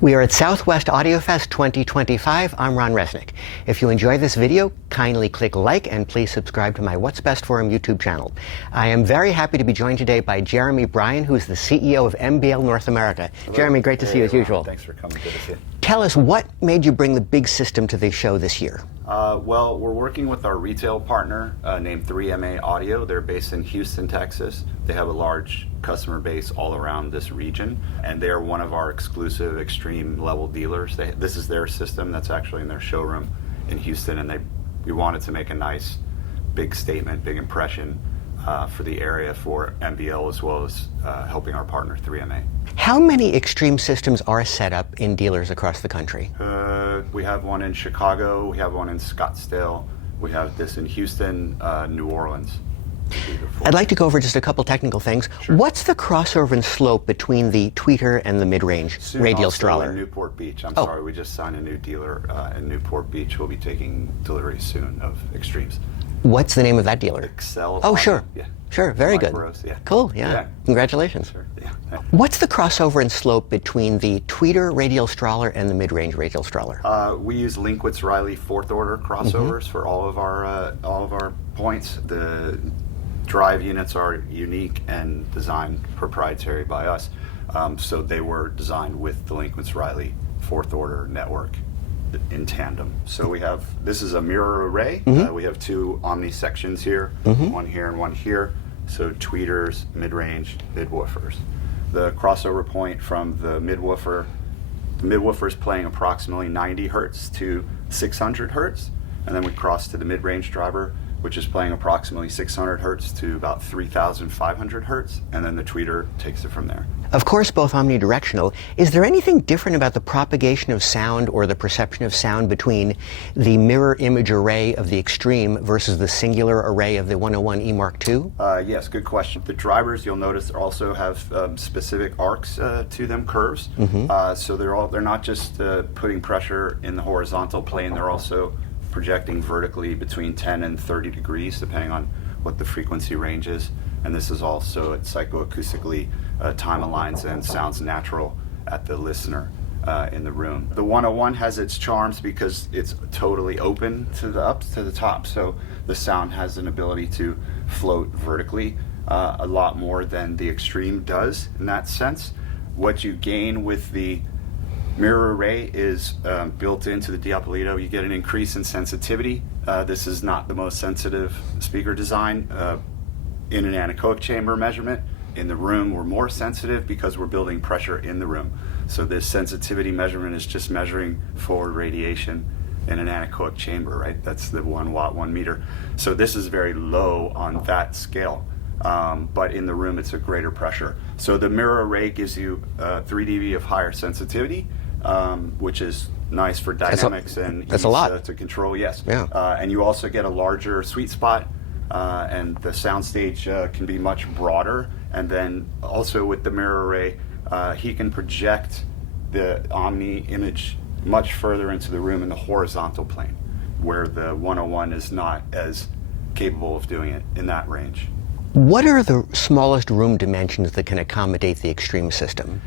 We are at Southwest Audio Fest 2025. I'm Ron Resnick. If you enjoy this video, kindly click like and please subscribe to my What's Best For Him YouTube channel. I am very happy to be joined today by Jeremy Bryan, who's the CEO of MBL North America. Hello. Jeremy, great to see you as usual. Thanks for coming. Good to see you. Tell us, what made you bring the big system to the show this year? Well, we're working with our retail partner named 3MA Audio. They're based in Houston, Texas. They have a large customer base all around this region, and they're one of our exclusive X-Treme level dealers. This is their system that's actually in their showroom in Houston, and we wanted to make a nice big statement, big impression for the area for MBL, as well as helping our partner 3MA. How many X-Treme systems are set up in dealers across the country? We have one in Chicago, we have one in Scottsdale, we have this in Houston, New Orleans. I'd like to go over just a couple technical things. Sure. What's the crossover and slope between the tweeter and the mid-range radial stroller? In Newport Beach. Sorry, we just signed a new dealer in Newport Beach. We'll be taking delivery soon of X-Tremes. What's the name of that dealer? Excel. Oh, sure. Yeah. Sure, very good. Rose, yeah. Cool, yeah. Congratulations. Sure. Yeah. What's the crossover and slope between the tweeter radial stroller and the mid-range radial stroller? We use Linkwitz-Riley fourth order crossovers for all of our points. The drive units are unique and designed proprietary by us. So they were designed with the Linkwitz-Riley fourth order network in tandem. So this is a mirror array. We have two Omni sections here, one here and one here. So tweeters, mid-range, mid-woofers. The crossover point from the mid-woofer is playing approximately 90 hertz to 600 hertz. And then we cross to the mid-range driver, which is playing approximately 600 hertz to about 3,500 hertz. And then the tweeter takes it from there. Of course, both omnidirectional. Is there anything different about the propagation of sound or the perception of sound between the mirror image array of the X-Treme versus the singular array of the 101E Mark II? Yes, good question. The drivers, you'll notice, also have specific arcs to them, curves. So they're not just putting pressure in the horizontal plane, they're also projecting vertically between 10 and 30 degrees, depending on what the frequency range is. And this is also psychoacoustically time aligns and sounds natural at the listener in the room. The 101 has its charms because it's totally open to the top, so the sound has an ability to float vertically a lot more than the X-Treme does in that sense. What you gain with the mirror array is built into the Diapolito. You get an increase in sensitivity. This is not the most sensitive speaker design in an anechoic chamber measurement. In the room, we're more sensitive because we're building pressure in the room. So this sensitivity measurement is just measuring forward radiation in an anechoic chamber, right? That's the 1 watt, 1 meter. So this is very low on that scale. But in the room, it's a greater pressure. So the mirror array gives you 3 dB of higher sensitivity, which is nice for dynamics and that's ease a lot to control. Yes. Yeah. And you also get a larger sweet spot, and the soundstage can be much broader. And then also with the mirror array, he can project the Omni image much further into the room in the horizontal plane, where the 101 is not as capable of doing it in that range. What are the smallest room dimensions that can accommodate the X-Treme system?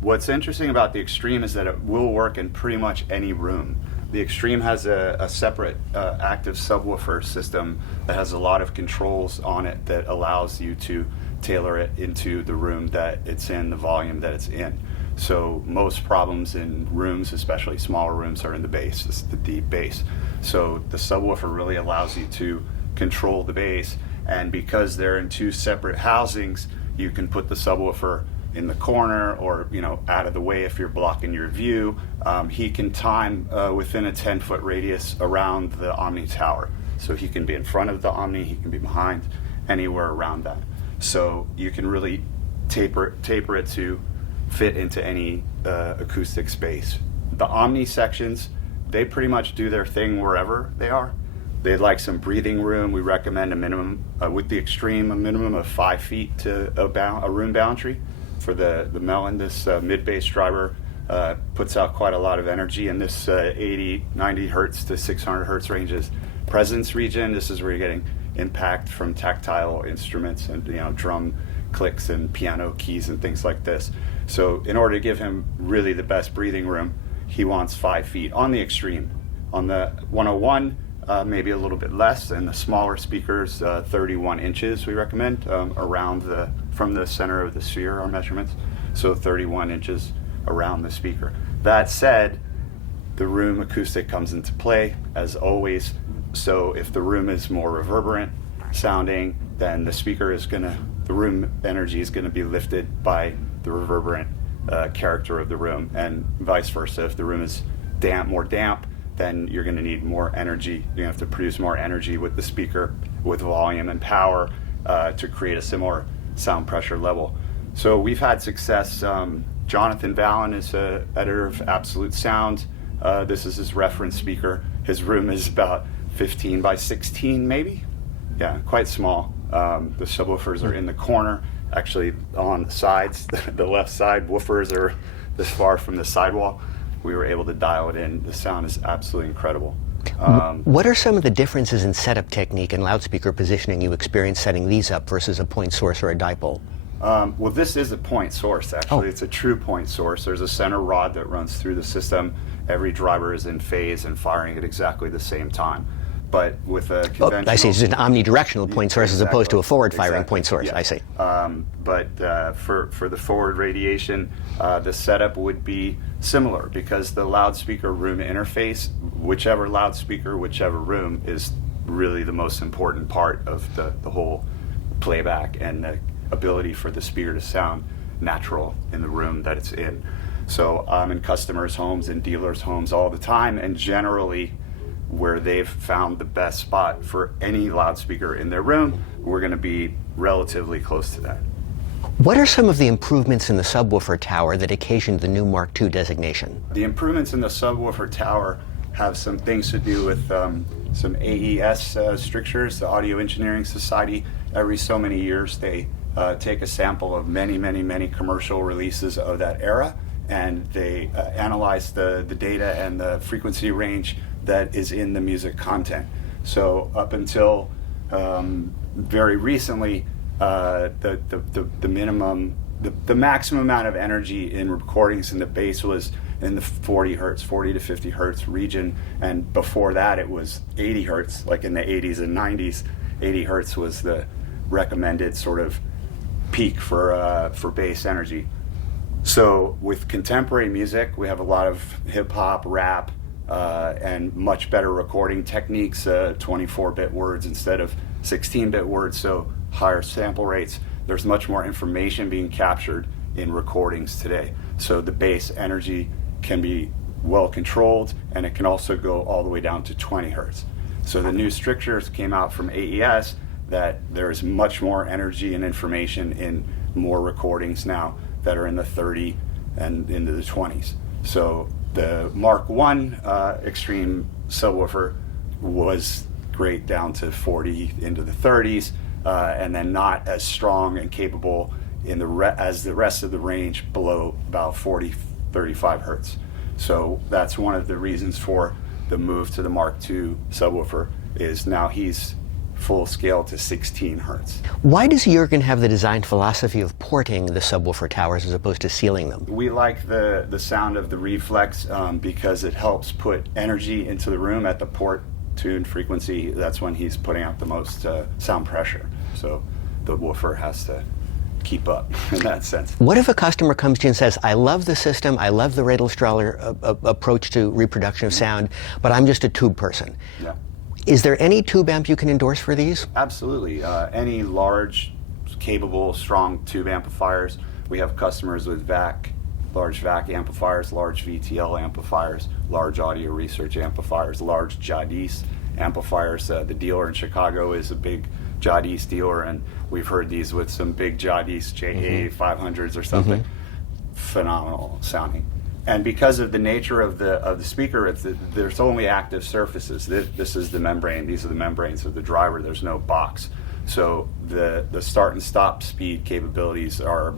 What's interesting about the X-Treme is that it will work in pretty much any room. The X-Treme has a separate active subwoofer system that has a lot of controls on it that allows you to tailor it into the room that it's in, the volume that it's in. So most problems in rooms, especially smaller rooms, are in the bass, it's the deep bass. So the subwoofer really allows you to control the bass, and because they're in two separate housings, you can put the subwoofer in the corner or out of the way if you're blocking your view. He can time within a 10-foot radius around the Omni tower. So he can be in front of the Omni, he can be behind, anywhere around that. So you can really taper it to fit into any acoustic space. The Omni sections, they pretty much do their thing wherever they are. They'd like some breathing room. We recommend a minimum, with the X-Treme, a minimum of 5 feet to a room boundary. For the Melon, this mid-bass driver puts out quite a lot of energy in this 80, 90 hertz to 600 hertz ranges. Presence region, this is where you're getting impact from tactile instruments and drum clicks and piano keys and things like this. So in order to give him really the best breathing room, he wants 5 feet on the X-Treme. On the 101, maybe a little bit less, and the smaller speakers, 31 inches we recommend, from the center of the sphere, our measurements. So 31 inches around the speaker. That said, the room acoustic comes into play, as always. So if the room is more reverberant sounding, then the room energy is gonna be lifted by the reverberant character of the room, and vice versa. If the room is more damp, then you're gonna need more energy. You're gonna have to produce more energy with the speaker, with volume and power, to create a similar sound pressure level. So we've had success. Jonathan Vallon is editor of Absolute Sound. This is his reference speaker. His room is about 15 by 16 maybe. Yeah, quite small. The subwoofers are in the corner, actually on the sides. The left side woofers are this far from the sidewall. We were able to dial it in. The sound is absolutely incredible. What are some of the differences in setup technique and loudspeaker positioning you experience setting these up versus a point source or a dipole? Well, this is a point source, actually. It's a true point source. There's a center rod that runs through the system. Every driver is in phase and firing at exactly the same time. But with a conventional... I see. It's an omnidirectional point source as opposed to a forward-firing point source. Yeah. I see. But for the forward radiation, the setup would be similar, because the loudspeaker room interface, whichever loudspeaker, whichever room, is really the most important part of the whole playback and the ability for the speaker to sound natural in the room that it's in. So I'm in customers' homes and dealers' homes all the time, and generally where they've found the best spot for any loudspeaker in their room, we're going to be relatively close to that. What are some of the improvements in the subwoofer tower that occasioned the new Mark II designation? The improvements in the subwoofer tower have some things to do with some AES strictures. The Audio Engineering Society, every so many years, they take a sample of many commercial releases of that era, and they analyze the data and the frequency range that is in the music content. So up until very recently, the maximum amount of energy in recordings in the bass was in the 40 to 50 hertz region, and before that it was 80 hertz, like in the 80s and 90s. 80 hertz was the recommended sort of peak for bass energy. So with contemporary music, we have a lot of hip hop, rap, and much better recording techniques, 24-bit words instead of 16-bit words, so higher sample rates. There's much more information being captured in recordings today. So the bass energy can be well controlled, and it can also go all the way down to 20 hertz. So the new strictures came out from AES that there's much more energy and information in more recordings now that are in the 30 and into the 20s. So the Mark I X-Treme subwoofer was great down to 40 into the 30s, and then not as strong and capable in as the rest of the range below about 35 hertz. So that's one of the reasons for the move to the Mark II subwoofer, is now he's full scale to 16 hertz. Why does Jurgen have the design philosophy of porting the subwoofer towers as opposed to sealing them? We like the sound of the reflex because it helps put energy into the room at the port tuned frequency. That's when he's putting out the most sound pressure. So the woofer has to keep up in that sense. What if a customer comes to you and says, I love the system, I love the Radlstrahler approach to reproduction of sound, but I'm just a tube person? Yeah. Is there any tube amp you can endorse for these? Absolutely. Any large, capable, strong tube amplifiers. We have customers with large VAC amplifiers, large VTL amplifiers, large audio research amplifiers, large Jadis amplifiers. The dealer in Chicago is a big Jadis dealer, and we've heard these with some big Jadis, JA 500s or something. Phenomenal sounding. And because of the nature of the speaker, there's only active surfaces. This is the membrane. These are the membranes of the driver. There's no box. So the start and stop speed capabilities are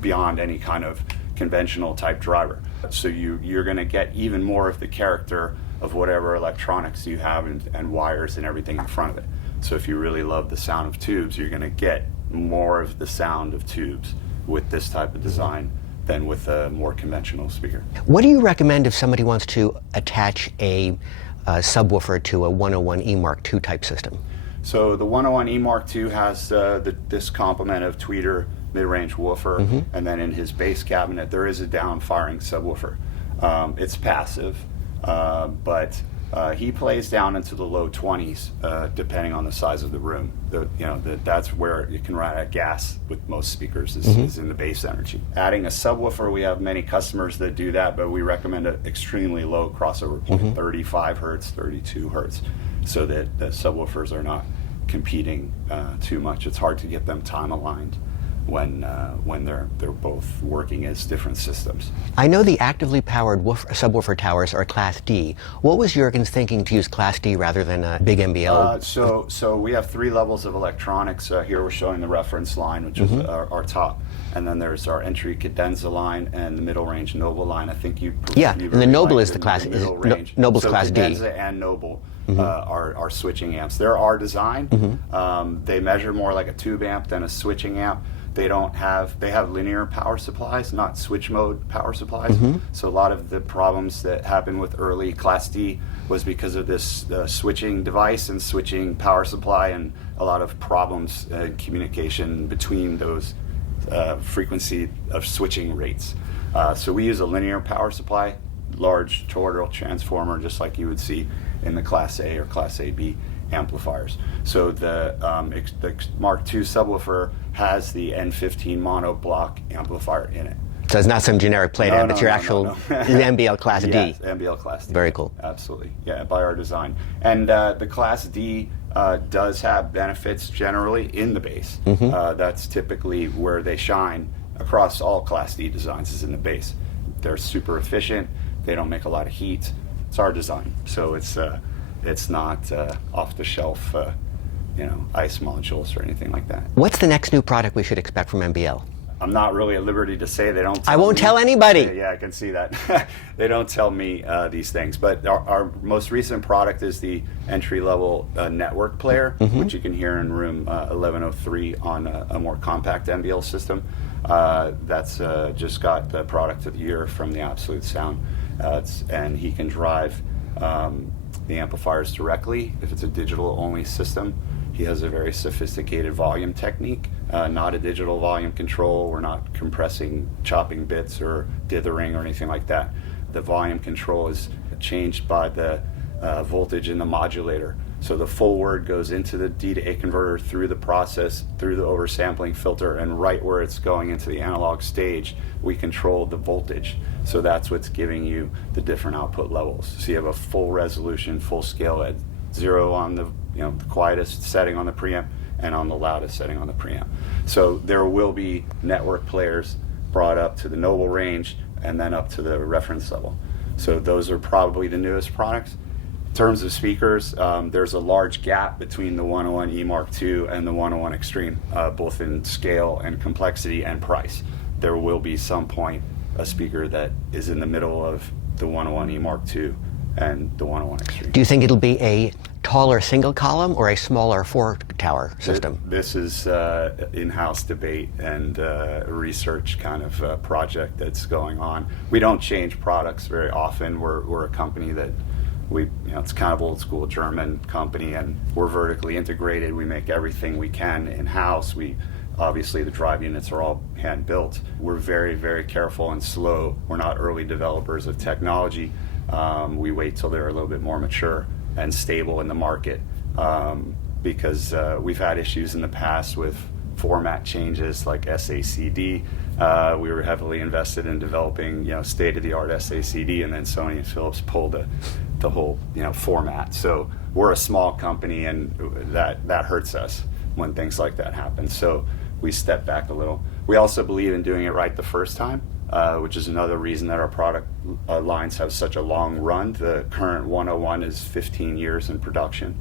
beyond any kind of conventional type driver. So you're going to get even more of the character of whatever electronics you have and wires and everything in front of it. So if you really love the sound of tubes, you're going to get more of the sound of tubes with this type of design than with a more conventional speaker. What do you recommend if somebody wants to attach a subwoofer to a 101E Mark II type system? So the 101E Mark II has this complement of tweeter mid-range woofer, and then in his bass cabinet there is a down-firing subwoofer. It's passive, but he plays down into the low 20s, depending on the size of the room. That's where you can run out of gas with most speakers, is in the bass energy. Adding a subwoofer, we have many customers that do that, but we recommend an extremely low crossover point, 35 hertz, 32 hertz, so that the subwoofers are not competing too much. It's hard to get them time aligned when they're both working as different systems. I know the actively powered subwoofer towers are Class D. What was Jurgen's thinking to use Class D rather than a big MBL? So we have 3 levels of electronics. Here we're showing the reference line, which is our top. And then there's our entry cadenza line and the middle range Noble line. I think you and the Noble is the class. Noble's so Class cadenza D. and Noble are switching amps. They're our design. They measure more like a tube amp than a switching amp. They have linear power supplies, not switch mode power supplies. So a lot of the problems that happened with early Class D was because of this switching device and switching power supply, and a lot of problems in communication between those frequency of switching rates. So we use a linear power supply, large toroidal transformer, just like you would see in the Class A or Class AB amplifiers. So the Mark II subwoofer has the N15 mono block amplifier in it. So it's not some generic plate amp, it's your actual MBL Class D. Yes, MBL Class D. Very cool. Absolutely, yeah, by our design. And the Class D does have benefits generally in the bass. That's typically where they shine across all Class D designs, is in the bass. They're super efficient, they don't make a lot of heat. It's our design, so it's not off-the-shelf, ICE modules or anything like that. What's the next new product we should expect from MBL? I'm not really at liberty to say. They don't tell I won't me. tell anybody. Yeah, I can see that. They don't tell me these things. But our most recent product is the entry-level network player, which you can hear in room 1103 on a more compact MBL system. That's just got the product of the year from the Absolute Sound. And he can drive the amplifiers directly if it's a digital-only system. He has a very sophisticated volume technique, not a digital volume control. We're not compressing, chopping bits or dithering or anything like that. The volume control is changed by the voltage in the modulator. So the full word goes into the D to A converter through the process, through the oversampling filter, and right where it's going into the analog stage, we control the voltage. So that's what's giving you the different output levels. So you have a full resolution, full scale at 0 on the the quietest setting on the preamp and on the loudest setting on the preamp. So there will be network players brought up to the Noble range and then up to the reference level. So those are probably the newest products. In terms of speakers, there's a large gap between the 101E Mark II and the 101 X-Treme, both in scale and complexity and price. There will be some point a speaker that is in the middle of the 101E Mark II and the 101 X-Treme. Do you think it'll be a taller single column or a smaller 4-tower system? This is in-house debate and research kind of project that's going on. We don't change products very often. We're a company that it's kind of old school German company, and we're vertically integrated. We make everything we can in-house. Obviously the drive units are all hand built. We're very, very careful and slow. We're not early developers of technology. We wait till they're a little bit more mature and stable in the market, because we've had issues in the past with format changes like SACD. We were heavily invested in developing state-of-the-art SACD, and then Sony and Philips pulled the whole format. So we're a small company, and that hurts us when things like that happen. So we step back a little. We also believe in doing it right the first time, which is another reason that our product lines have such a long run. The current 101 is 15 years in production.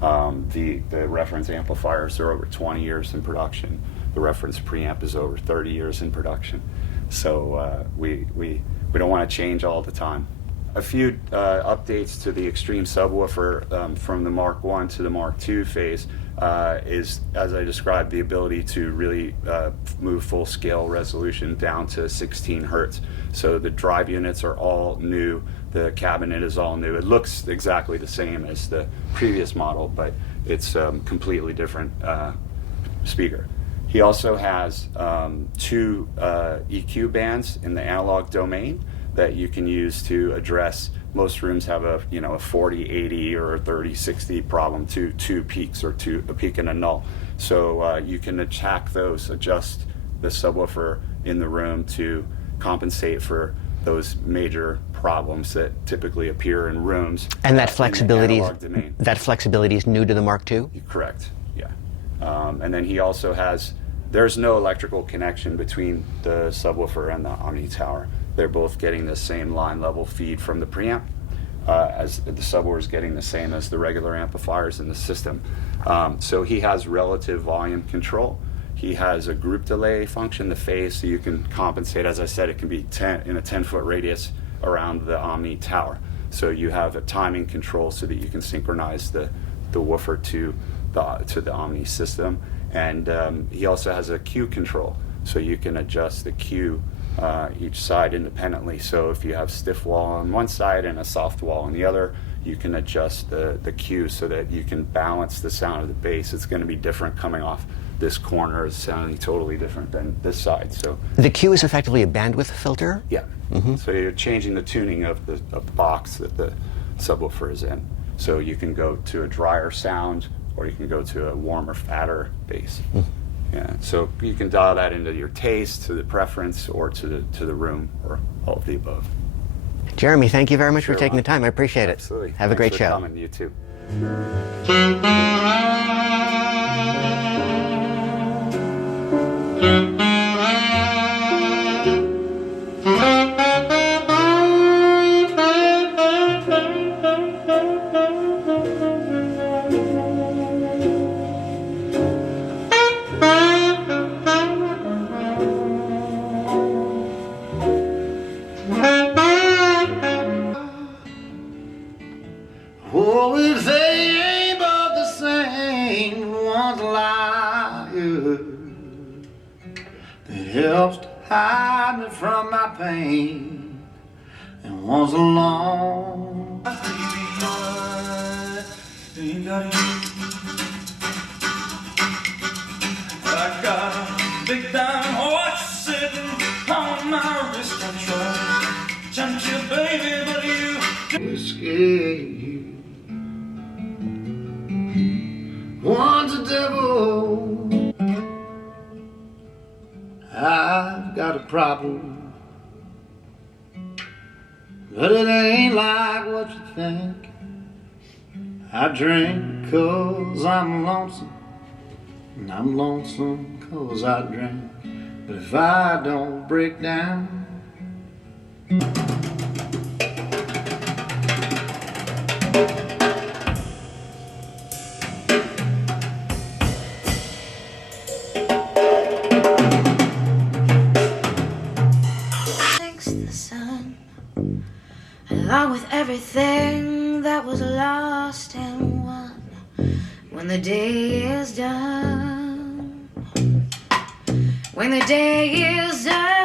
The reference amplifiers are over 20 years in production. The reference preamp is over 30 years in production. So we don't want to change all the time. a few updates to the X-Treme subwoofer from the Mark 1 to the Mark 2 phase is, as I described, the ability to really move full scale resolution down to 16 hertz. So the drive units are all new, the cabinet is all new. It looks exactly the same as the previous model, but it's completely different speaker. He also has two EQ bands in the analog domain that you can use to address. Most rooms have a 40-80 or a 30-60 problem, two peaks or a peak and a null. So you can attack those, adjust the subwoofer in the room to compensate for those major problems that typically appear in rooms. And that flexibility is new to the Mark II? Correct, yeah. And then he also has, there's no electrical connection between the subwoofer and the Omni tower. They're both getting the same line level feed from the preamp, as the subwoofer is getting the same as the regular amplifiers in the system. So he has relative volume control. He has a group delay function, the phase, so you can compensate. As I said, it can be in a 10-foot radius around the Omni tower. So you have a timing control so that you can synchronize the woofer to the Omni system. And he also has a Q control, so you can adjust the Q each side independently. So if you have stiff wall on one side and a soft wall on the other, you can adjust the Q so that you can balance the sound of the bass. It's going to be different coming off this corner, is sounding totally different than this side. So the Q is effectively a bandwidth filter? Yeah. So you're changing the tuning of the box that the subwoofer is in. So you can go to a drier sound, or you can go to a warmer, fatter bass. Yeah. So you can dial that into your taste, to the preference, or to the room, or all of the above. Jeremy, thank you very much for taking the time. I appreciate it. Absolutely. Have a great show. Thanks for coming. You too. Oh, if they ain't both the same, one's a liar that helps to hide me from my pain, and one's alone. I got a big diamond watch sitting on my wrist control. Tempts you, baby, but you whiskey. One's a devil. I've got a problem, but it ain't like what you think. I drink 'cause I'm lonesome, and I'm lonesome 'cause I drink. But if I don't break down, along with everything that was lost and won, when the day is done, when the day is done.